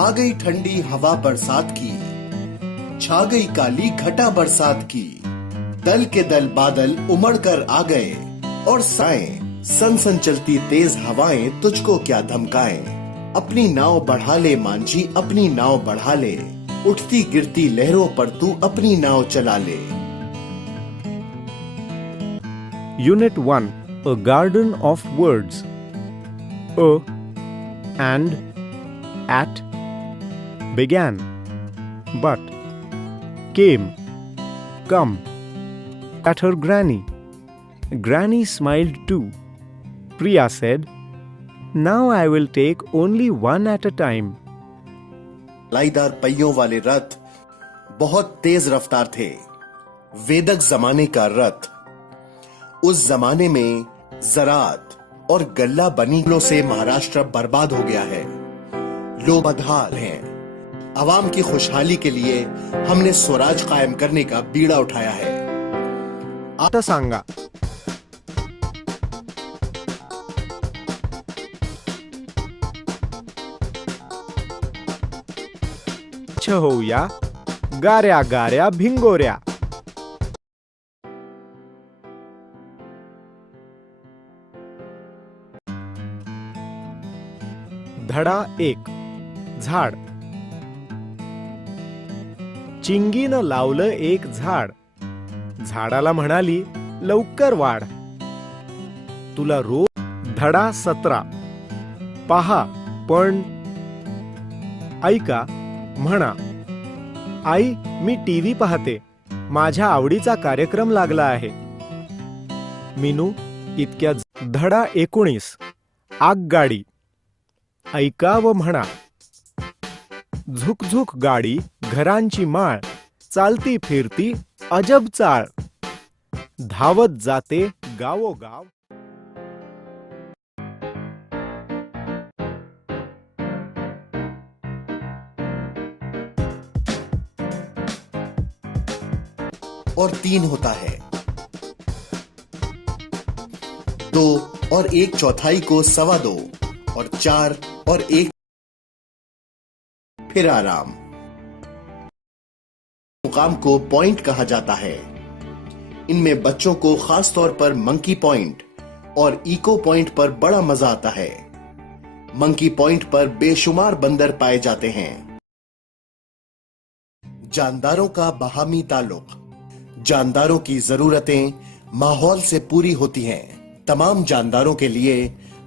आ गई ठंडी हवा बरसात की, छा गई काली घटा बरसात की। दल के दल बादल उमड़ कर आ गए और साएं सन सन चलती तेज हवाएं तुझको क्या धमकाएं। अपनी नाव बढ़ा ले मांझी, अपनी नाव बढ़ा ले, उठती गिरती लहरों पर तू अपनी नाव चला ले। Unit 1. A garden of words. A and at began, but came, come at her granny. Granny smiled too. Priya said, "Now I will take only one at a time." लाईदार पहियों वाले रथ बहुत तेज रफ्तार थे। वेदक जमाने का रथ। उस जमाने में ज़राअत और गल्ला बनीलों से महाराष्ट्र बर्बाद हो गया है। लोग बदहाल हैं। अवाम की खुशहाली के लिए हमने स्वराज कायम करने का बीड़ा उठाया है। आता सांगा. होऊया गाऱ्या गाऱ्या भिंगोऱ्या. धडा 1. झाड. चिंगीनं लावलं एक झाड. झाडाला म्हणाली, लवकर वाढ. तुला रोज. धडा 17. पहा पण ऐका म्हणा. आई, मी टीव्ही पाहते. माझ्या आवडीचा कार्यक्रम लागला आहे. मीनू इतक्या. धडा 19. आगगाडी. ऐका व म्हणा. झुकझुक गाडी घरांची माळ, चालती फिरती अजब चाळ, धावत जाते गावोगाव. और 3 होता है। 2 और 1/4 को 2.25 और 4 और 1 फिर आराम। मुकाम को पॉइंट कहा जाता है। इनमें बच्चों को खास तौर पर मंकी पॉइंट और इको पॉइंट पर बड़ा मजा आता है। मंकी पॉइंट पर बेशुमार बंदर पाए जाते हैं। जानदारों का बाहमी ताल्लुक। जानदारों की जरूरतें माहौल से पूरी होती हैं। तमाम जानदारों के लिए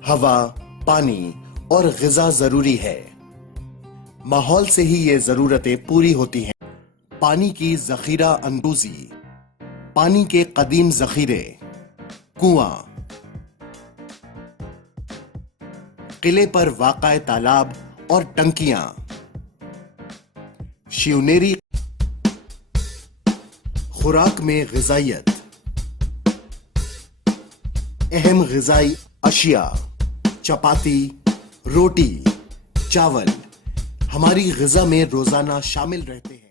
हवा, पानी और ग़िज़ा जरूरी है। माहौल से ही ये जरूरतें पूरी होती हैं। पानी की जखीरा अंदोजी। पानी के कदीम जखीरे, कुआं, किले पर वाक़ा तालाब और टंकियां। शिवनेरी खुराक में ग़िज़ाइयत। अहम ग़िज़ाई अशिया, चपाती, रोटी, चावल हमारी ग़िज़ा में रोजाना शामिल रहते हैं।